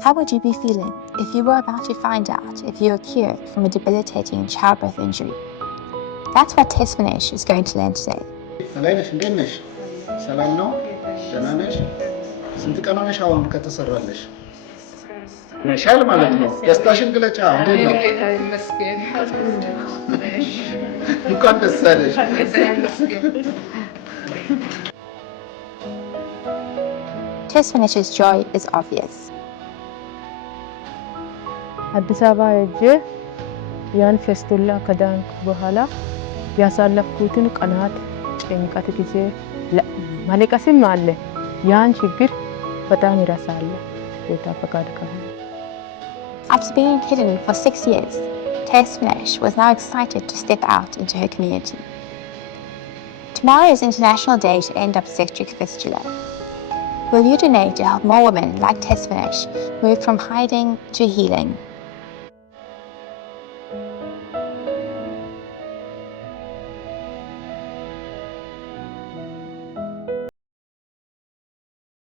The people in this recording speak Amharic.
How would you be feeling if you were about to find out if you were cured from a debilitating childbirth injury? That's what Tesfinish is going to learn today. ሰላም ነው? ደህና ነሽ? ስንት ቀን ሆነሽ አሁን ከተሰራለሽ? ነሻል ማለት ነው። ደስታሽን ግለጫ። እንዴት ነው? እንኳን ደስ አለሽ። Tesfinish's joy is obvious. አዲስ አበባ ሄጄ ያን ፌስቱላ ከዳንኩ በኋላ ያሳለፍኩትን ቀናት ጭንቀት ጊዜ ማለቀስም አለ። ያን ችግር በጣም ይረሳል። ጌታ ፈቃድ ከሆነ After being hidden for 6 years, Tesfinish was now excited to step out into her community. Tomorrow is International Day to End Obstetric Fistula. Will you donate to help more women like Tesfinish move from hiding to healing?